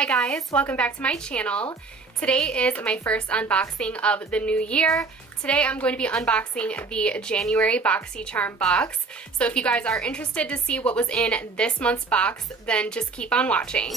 Hi guys, welcome back to my channel. Today is my first unboxing of the new year. Today I'm going to be unboxing the January Boxycharm box. So if you guys are interested to see what was in this month's box, then just keep on watching.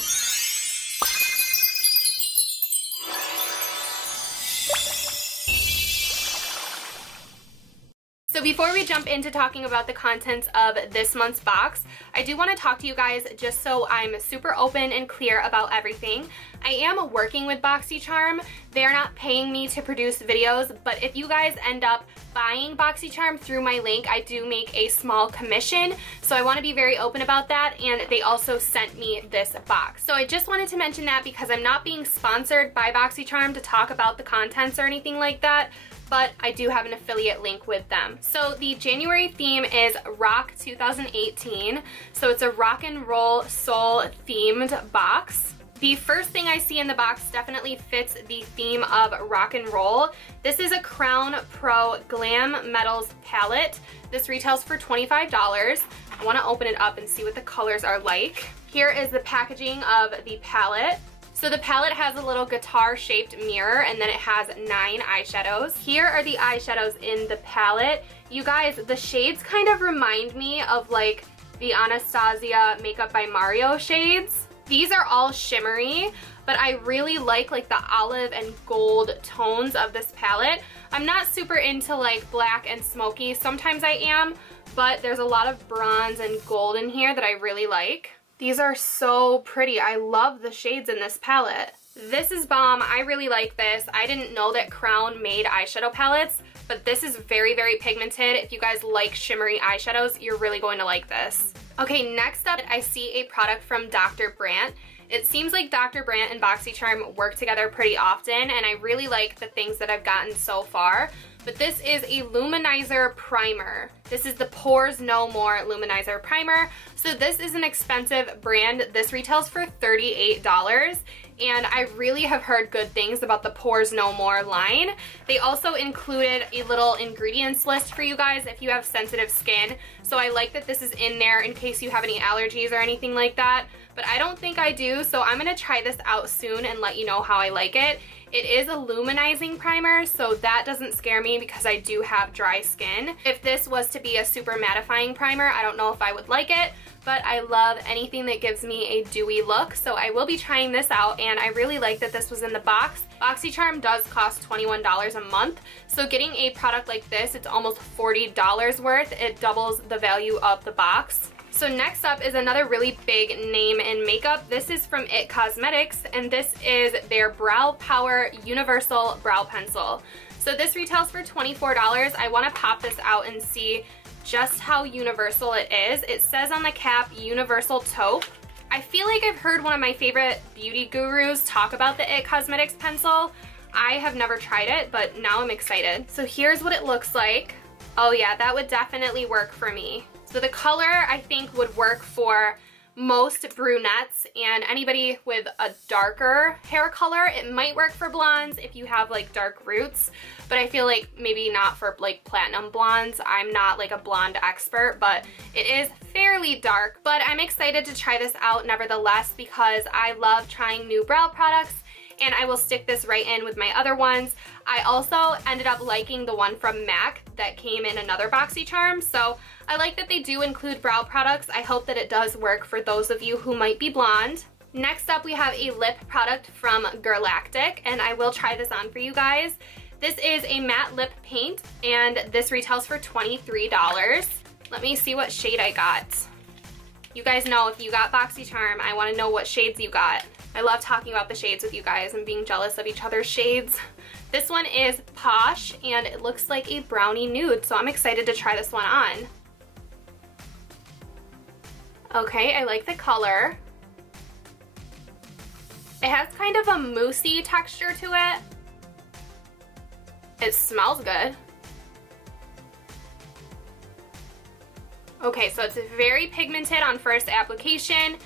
So before we jump into talking about the contents of this month's box, I do want to talk to you guys just so I'm super open and clear about everything. I am working with Boxycharm. They're not paying me to produce videos, but if you guys end up buying Boxycharm through my link, I do make a small commission. So I want to be very open about that, and they also sent me this box. So I just wanted to mention that because I'm not being sponsored by Boxycharm to talk about the contents or anything like that, but I do have an affiliate link with them. So the January theme is Rock 2018. So it's a rock and roll soul themed box. The first thing I see in the box definitely fits the theme of rock and roll. This is a Crown Pro Glam Metals palette. This retails for $25. I want to open it up and see what the colors are like. Here is the packaging of the palette. So the palette has a little guitar-shaped mirror, and then it has 9 eyeshadows. Here are the eyeshadows in the palette. You guys, the shades kind of remind me of like the Anastasia Makeup by Mario shades. These are all shimmery, but I really like the olive and gold tones of this palette. I'm not super into like black and smoky. Sometimes I am, but there's a lot of bronze and gold in here that I really like. These are so pretty. I love the shades in this palette. This is bomb. I really like this. I didn't know that Crown made eyeshadow palettes, but this is very, very pigmented. If you guys like shimmery eyeshadows, you're really going to like this. Okay, next up, I see a product from Dr. Brandt. It seems like Dr. Brandt and Boxycharm work together pretty often, and I really like the things that I've gotten so far. But this is a Luminizer primer. This is the Pores No More Luminizer primer. So this is an expensive brand. This retails for $38. And I really have heard good things about the Pores No More line. They also included a little ingredients list for you guys if you have sensitive skin. So I like that this is in there in case you have any allergies or anything like that. But I don't think I do, so I'm gonna try this out soon and let you know how I like it. It is a luminizing primer, so that doesn't scare me because I do have dry skin. If this was to be a super mattifying primer, I don't know if I would like it, but I love anything that gives me a dewy look, so I will be trying this out, and I really like that this was in the box. Boxycharm does cost $21 a month, so getting a product like this, it's almost $40 worth. It doubles the value of the box. So next up is another really big name in makeup. This is from IT Cosmetics, and this is their Brow Power Universal Brow Pencil. So this retails for $24. I want to pop this out and see just how universal it is. It says on the cap, Universal Taupe. I feel like I've heard one of my favorite beauty gurus talk about the IT Cosmetics pencil. I have never tried it, but now I'm excited. So here's what it looks like. Oh yeah, that would definitely work for me. So the color I think would work for most brunettes and anybody with a darker hair color. It might work for blondes if you have like dark roots, but I feel like maybe not for like platinum blondes. I'm not like a blonde expert, but it is fairly dark. But I'm excited to try this out nevertheless because I love trying new brow products, and I will stick this right in with my other ones. I also ended up liking the one from MAC that came in another Boxycharm, so I like that they do include brow products. I hope that it does work for those of you who might be blonde. Next up, we have a lip product from Girlactik, and I will try this on for you guys. This is a matte lip paint, and this retails for $23. Let me see what shade I got. You guys know if you got Boxycharm, I want to know what shades you got. I love talking about the shades with you guys and being jealous of each other's shades. This one is Posh, and it looks like a brownie nude, so I'm excited to try this one on. Okay, I like the color. It has kind of a moussey texture to it. It smells good. Okay, so it's very pigmented on first application.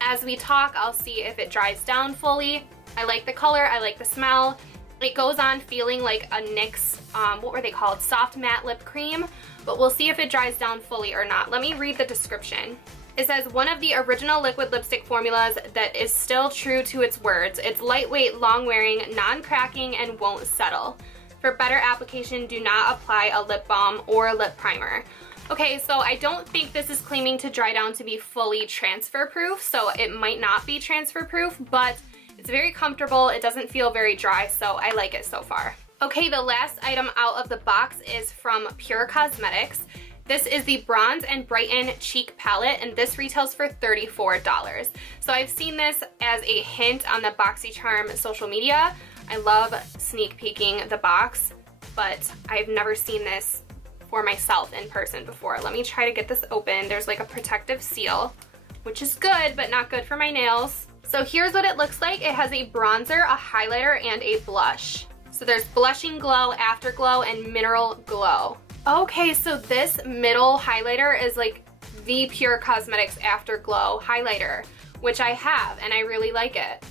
As we talk, I'll see if it dries down fully. I like the color, I like the smell. It goes on feeling like a NYX, what were they called? Soft matte lip cream, but we'll see if it dries down fully or not. Let me read the description. It says, one of the original liquid lipstick formulas that is still true to its words. It's lightweight, long-wearing, non-cracking, and won't settle. For better application, do not apply a lip balm or a lip primer. Okay, so I don't think this is claiming to dry down to be fully transfer proof, so it might not be transfer proof, but it's very comfortable. It doesn't feel very dry, so I like it so far. Okay, the last item out of the box is from Pure Cosmetics. This is the Bronze and Brighten Cheek Palette, and this retails for $34. So I've seen this as a hint on the Boxycharm social media. I love sneak peeking the box, but I've never seen this for myself in person before. Let me try to get this open. There's like a protective seal, which is good, but not good for my nails. So here's what it looks like. It has a bronzer, a highlighter, and a blush. So there's blushing glow, afterglow, and mineral glow. Okay, so this middle highlighter is like the Pure Cosmetics Afterglow highlighter, which I have, and I really like it.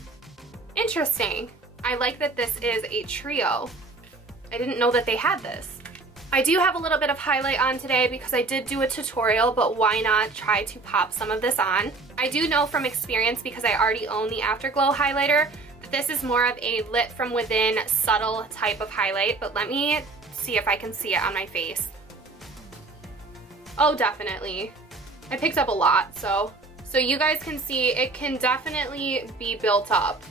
Interesting. I like that this is a trio. I didn't know that they had this. I do have a little bit of highlight on today because I did do a tutorial, but why not try to pop some of this on? I do know from experience, because I already own the Afterglow highlighter, that this is more of a lit from within subtle type of highlight, but let me see if I can see it on my face. Oh, definitely. I picked up a lot, so you guys can see it can definitely be built up.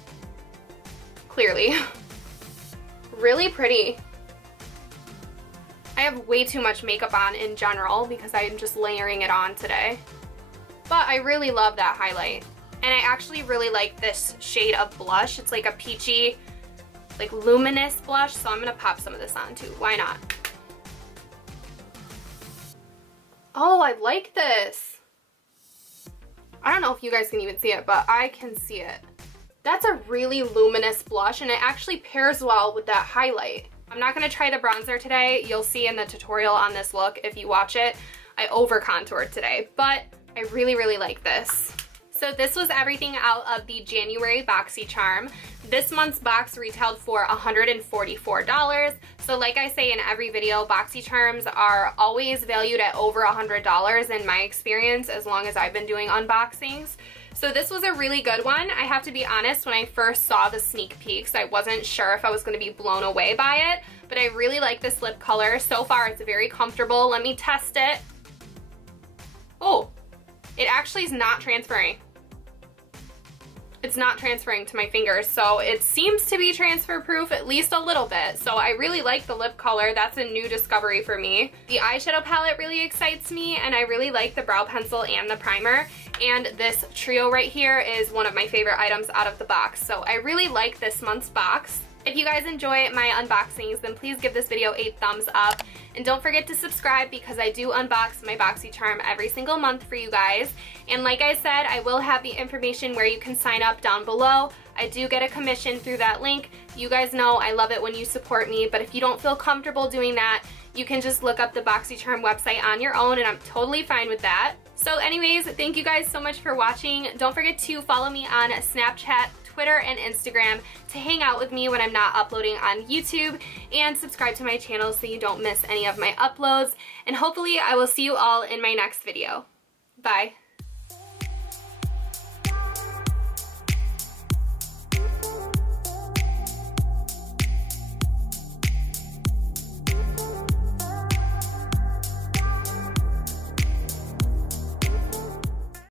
Clearly. Really pretty. I have way too much makeup on in general because I'm just layering it on today. But I really love that highlight. And I actually really like this shade of blush. It's like a peachy, like luminous blush, so I'm gonna pop some of this on too. Why not? Oh, I like this. I don't know if you guys can even see it, but I can see it. That's a really luminous blush, and it actually pairs well with that highlight. I'm not gonna try the bronzer today. You'll see in the tutorial on this look if you watch it. I over contoured today, but I really, really like this. So this was everything out of the January Boxycharm. This month's box retailed for $144. So like I say in every video, Boxycharms are always valued at over $100 in my experience, as long as I've been doing unboxings. So this was a really good one. I have to be honest, when I first saw the sneak peeks, I wasn't sure if I was going to be blown away by it, but I really like this lip color. So far, it's very comfortable. Let me test it. Oh, it actually is not transferring. It's not transferring to my fingers, so it seems to be transfer proof at least a little bit. So I really like the lip color. That's a new discovery for me. The eyeshadow palette really excites me, and I really like the brow pencil and the primer. And this trio right here is one of my favorite items out of the box. So I really like this month's box. If you guys enjoy my unboxings, then please give this video a thumbs up. And don't forget to subscribe, because I do unbox my Boxycharm every single month for you guys. And like I said, I will have the information where you can sign up down below. I do get a commission through that link. You guys know I love it when you support me, but if you don't feel comfortable doing that, you can just look up the Boxycharm website on your own, and I'm totally fine with that. So anyways, thank you guys so much for watching. Don't forget to follow me on Snapchat, Twitter, and Instagram to hang out with me when I'm not uploading on YouTube, and subscribe to my channel so you don't miss any of my uploads. And hopefully I will see you all in my next video. Bye.